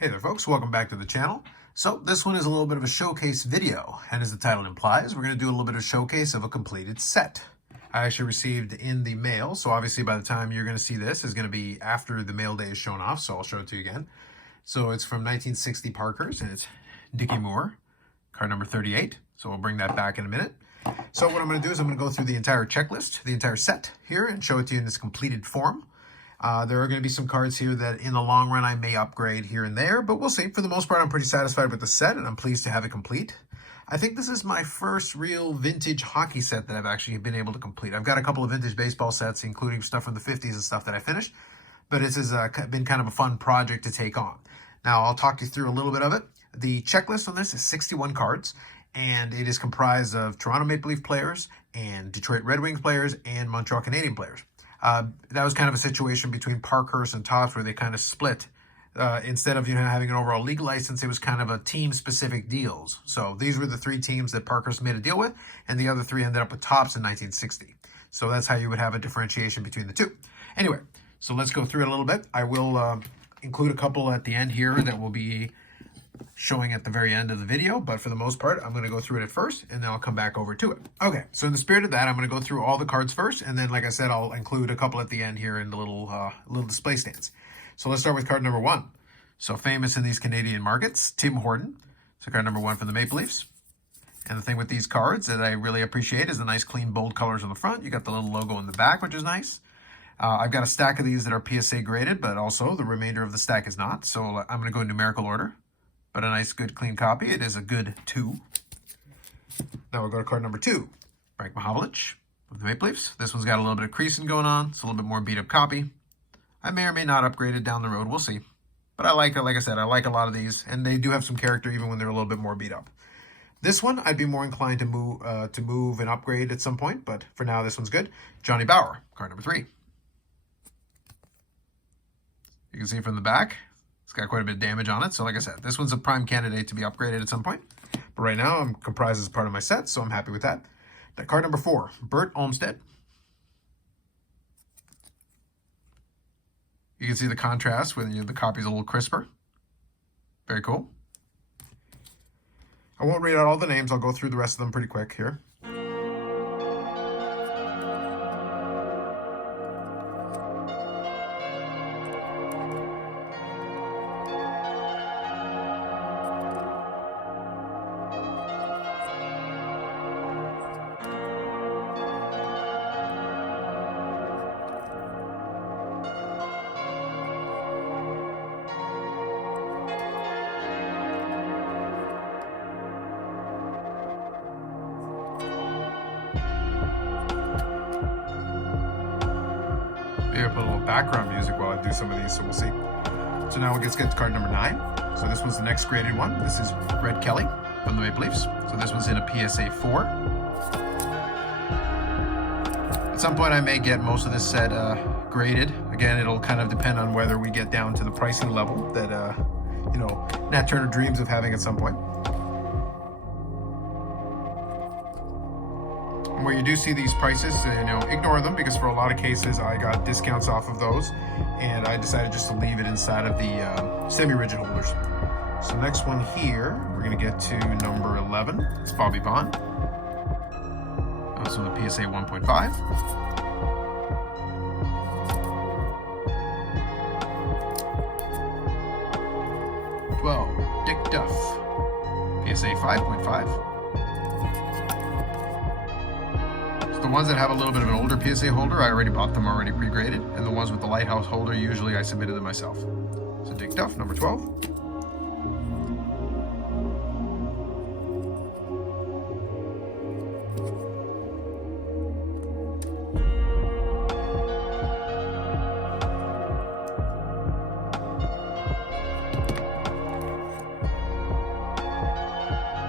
Hey there folks, welcome back to the channel. So this one is a little bit of a showcase video, and as the title implies, we're going to do a little bit of showcase of a completed set. I actually received in the mail, so obviously by the time you're going to see this is going to be after the mail day is shown off, so I'll show it to you again. So it's from 1960 Parkhurst, and it's Dickie Moore, card number 38, so we'll bring that back in a minute. So what I'm going to do is I'm going to go through the entire checklist, the entire set here, and show it to you in this completed form. There are going to be some cards here that in the long run I may upgrade here and there, but we'll see. For the most part, I'm pretty satisfied with the set, and I'm pleased to have it complete. I think this is my first real vintage hockey set that I've actually been able to complete. I've got a couple of vintage baseball sets, including stuff from the 50s and stuff that I finished, but this has been kind of a fun project to take on. Now, I'll talk you through a little bit of it. The checklist on this is 61 cards, and it is comprised of Toronto Maple Leaf players and Detroit Red Wings players and Montreal Canadiens players. That was kind of a situation between Parkhurst and Topps where they kind of split. Instead of having an overall league license, it was kind of a team-specific deals. So these were the three teams that Parkhurst made a deal with, and the other three ended up with Topps in 1960. So that's how you would have a differentiation between the two. Anyway, so let's go through it a little bit. I will include a couple at the end here that will be showing at the very end of the video, but for the most part, I'm going to go through it at first, and then I'll come back over to it. Okay, so in the spirit of that, I'm going to go through all the cards first, and then, like I said, I'll include a couple at the end here in the little display stands. So let's start with card number 1. So famous in these Canadian markets, Tim Horton. So card number 1 from the Maple Leafs. And the thing with these cards that I really appreciate is the nice, clean, bold colors on the front. You got the little logo in the back, which is nice. I've got a stack of these that are PSA graded, but also the remainder of the stack is not. So I'm going to go in numerical order. But a nice, good, clean copy. It is a good 2. Now we'll go to card number 2. Frank Mahovlich with the Maple Leafs. This one's got a little bit of creasing going on. It's a little bit more beat up copy. I may or may not upgrade it down the road. We'll see. But I like I said, I like a lot of these. And they do have some character even when they're a little bit more beat up. This one, I'd be more inclined to move and upgrade at some point. But for now, this one's good. Johnny Bower, card number 3. You can see from the back, it's got quite a bit of damage on it. So like I said, this one's a prime candidate to be upgraded at some point. But right now, I'm comprised as part of my set, so I'm happy with that. That card number 4, Bert Olmsted. You can see the contrast when the copy's a little crisper. Very cool. I won't read out all the names. I'll go through the rest of them pretty quick here. Maybe I'll put a little background music while I do some of these, so we'll see. So now let's get to card number 9. So this one's the next graded one. This is Red Kelly from the Maple Leafs. So this one's in a PSA 4. At some point I may get most of this set graded. Again, it'll kind of depend on whether we get down to the pricing level that, Nat Turner dreams of having at some point. Where you do see these prices, ignore them, because for a lot of cases I got discounts off of those, and I decided just to leave it inside of the semi-rigid holders. So next one here, we're going to get to number 11. It's Bobby Vaughn. Also the PSA 1.5. 12, Dick Duff. PSA 5.5. The ones that have a little bit of an older PSA holder, I already bought them already regraded, and the ones with the lighthouse holder, usually I submitted them myself. So Dick Duff, number 12.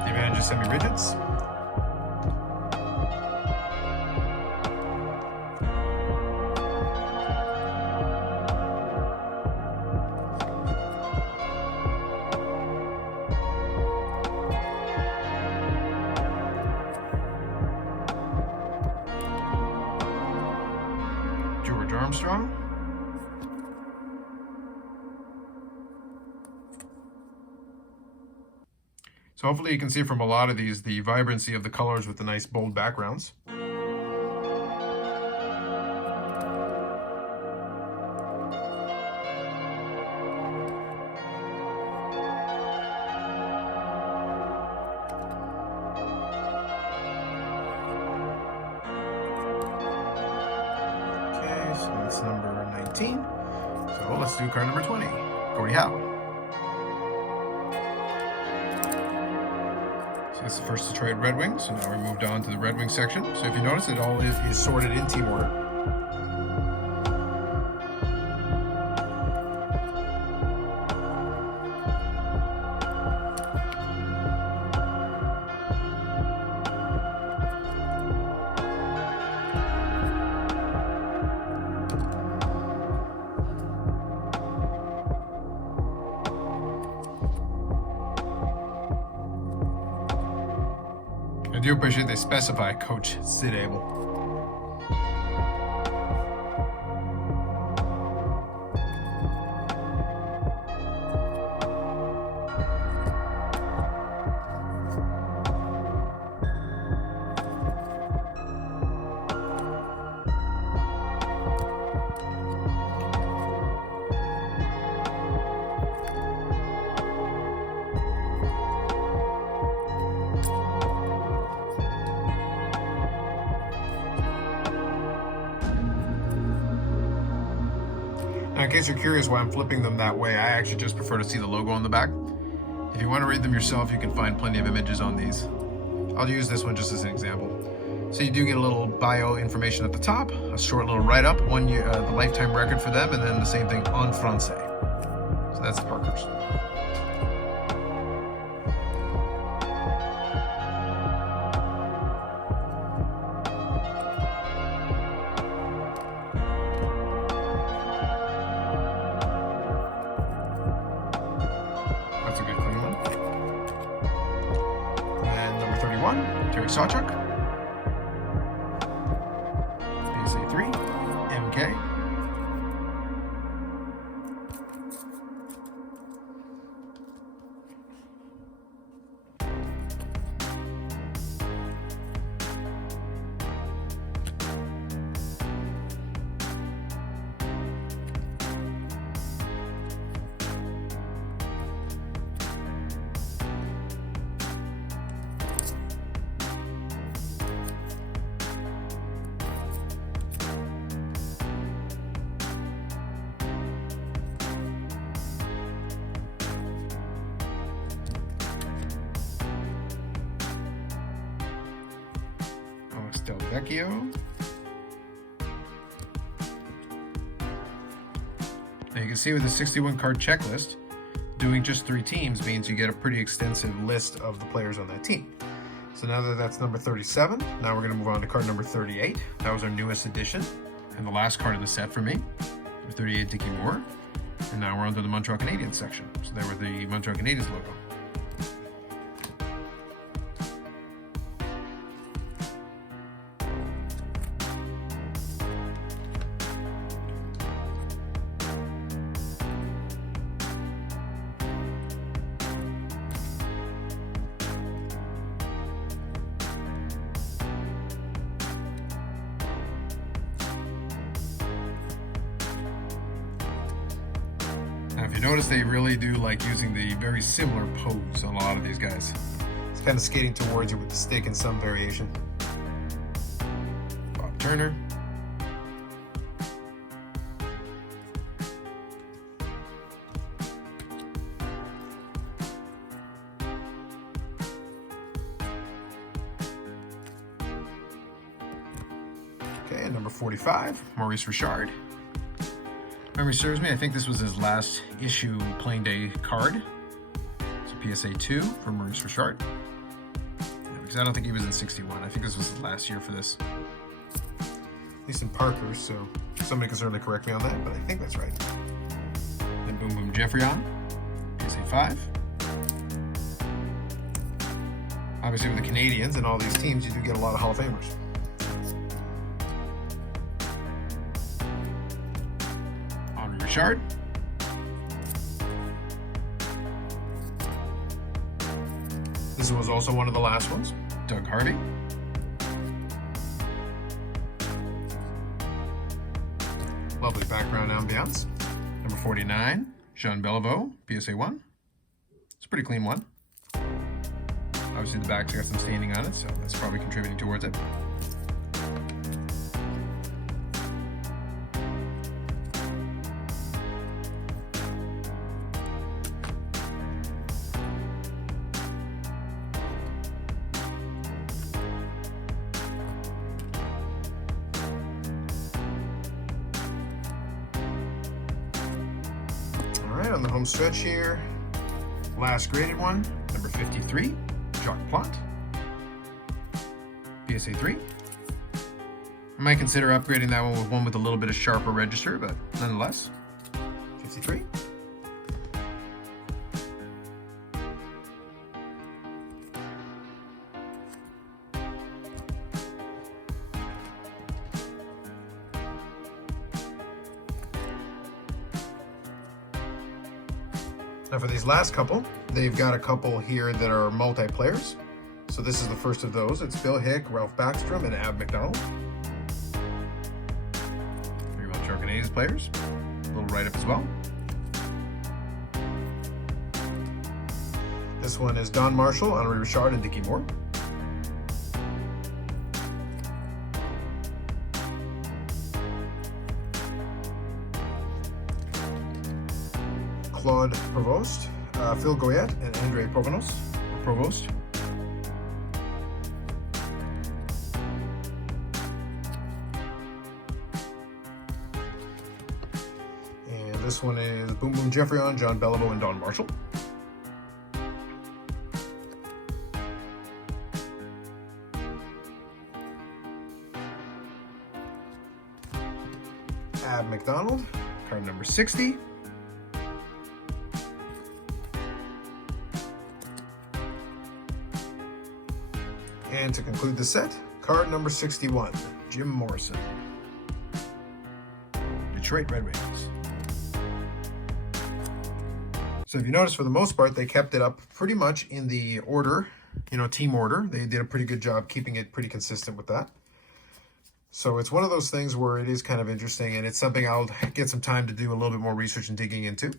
The Advantage Semi-Rigids. Armstrong. So hopefully you can see from a lot of these the vibrancy of the colors with the nice bold backgrounds. Okay, so that's number 19. So let's do card number 20, Gordie Howe. So that's the first Detroit Red Wings. So now we moved on to the Red Wings section. So if you notice, it all is sorted in team order. I do appreciate they specify Coach Sid Abel. Now, in case you're curious why I'm flipping them that way, I actually just prefer to see the logo on the back. If you want to read them yourself, you can find plenty of images on these. I'll use this one just as an example. So you do get a little bio information at the top, a short little write-up, the lifetime record for them, and then the same thing en français. So that's the Parkhurst. That's a good clean one. And number 31, Terry Sawchuk. PSA 3, MK. Del Vecchio. Now you can see with the 61 card checklist, doing just 3 teams means you get a pretty extensive list of the players on that team. So now that that's number 37, now we're going to move on to card number 38. That was our newest addition and the last card of the set for me. Number 38, Dickie Moore. And now we're on to the Montreal Canadiens section. So there were the Montreal Canadiens logo. Now, if you notice, they really do like using the very similar pose on a lot of these guys. It's kind of skating towards you with the stick in some variation. Bob Turner. Okay, and number 45, Maurice Richard. Memory serves me, I think this was his last issue playing day card. It's a PSA 2 for Maurice Richard. Yeah, because I don't think he was in 61. I think this was his last year for this. At least in Parkhurst, so somebody can certainly correct me on that, but I think that's right. Then Boom Boom Jeffrion, PSA 5. Obviously with the Canadiens and all these teams, you do get a lot of Hall of Famers. Richard. This was also one of the last ones. Doug Harvey. Lovely background ambiance. Number 49, Jean Beliveau, PSA 1. It's a pretty clean one. Obviously the back's got some staining on it, so that's probably contributing towards it. Alright, on the home stretch here, last graded one, number 53, Jacques Plante, PSA 3. I might consider upgrading that one with a little bit of sharper register, but nonetheless, 53. Now for these last couple, they've got a couple here that are multiplayers. So this is the first of those. It's Bill Hick, Ralph Backstrom, and Ab McDonald. 3 Montreal Canadiens players. A little write-up as well. This one is Don Marshall, Henri Richard, and Dickie Moore. Claude Provost, Phil Goyette, and Andre Provost. And this one is Boom Boom Geoffrion, John Beliveau, and Don Marshall. Ab McDonald, card number 60. And to conclude the set, card number 61, Jim Morrison, Detroit Red Wings. So if you notice, for the most part, they kept it up pretty much in the order, team order. They did a pretty good job keeping it pretty consistent with that. So it's one of those things where it is kind of interesting, and it's something I'll get some time to do a little bit more research and digging into.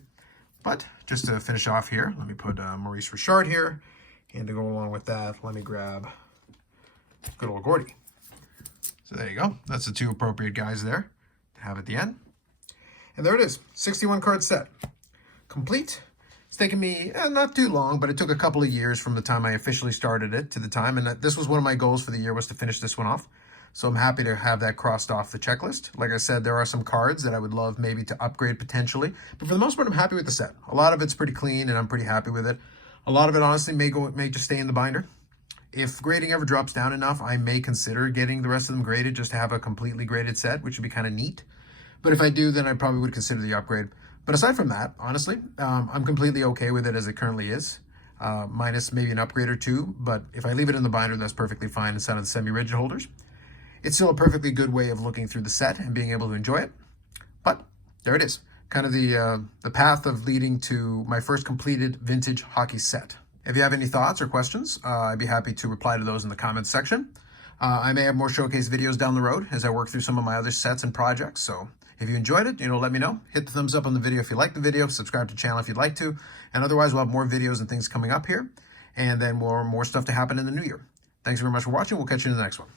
But just to finish off here, let me put Maurice Richard here. And to go along with that, let me grab good old Gordy. So there you go. That's the 2 appropriate guys there to have at the end. And there it is, 61 card set. Complete. It's taken me not too long, but it took a couple of years from the time I officially started it to the time. And this was one of my goals for the year, was to finish this one off. So I'm happy to have that crossed off the checklist. Like I said, there are some cards that I would love maybe to upgrade potentially. But for the most part, I'm happy with the set. A lot of it's pretty clean and I'm pretty happy with it. A lot of it honestly may just stay in the binder. If grading ever drops down enough, I may consider getting the rest of them graded just to have a completely graded set, which would be kind of neat. But if I do, then I probably would consider the upgrade. But aside from that, honestly, I'm completely okay with it as it currently is, minus maybe an upgrade or 2. But if I leave it in the binder, that's perfectly fine instead of the semi-rigid holders. It's still a perfectly good way of looking through the set and being able to enjoy it. But there it is, kind of the path of leading to my first completed vintage hockey set. If you have any thoughts or questions, I'd be happy to reply to those in the comments section. I may have more showcase videos down the road as I work through some of my other sets and projects. So if you enjoyed it, let me know. Hit the thumbs up on the video if you like the video. Subscribe to the channel if you'd like to. And otherwise, we'll have more videos and things coming up here. And then more stuff to happen in the new year. Thanks very much for watching. We'll catch you in the next one.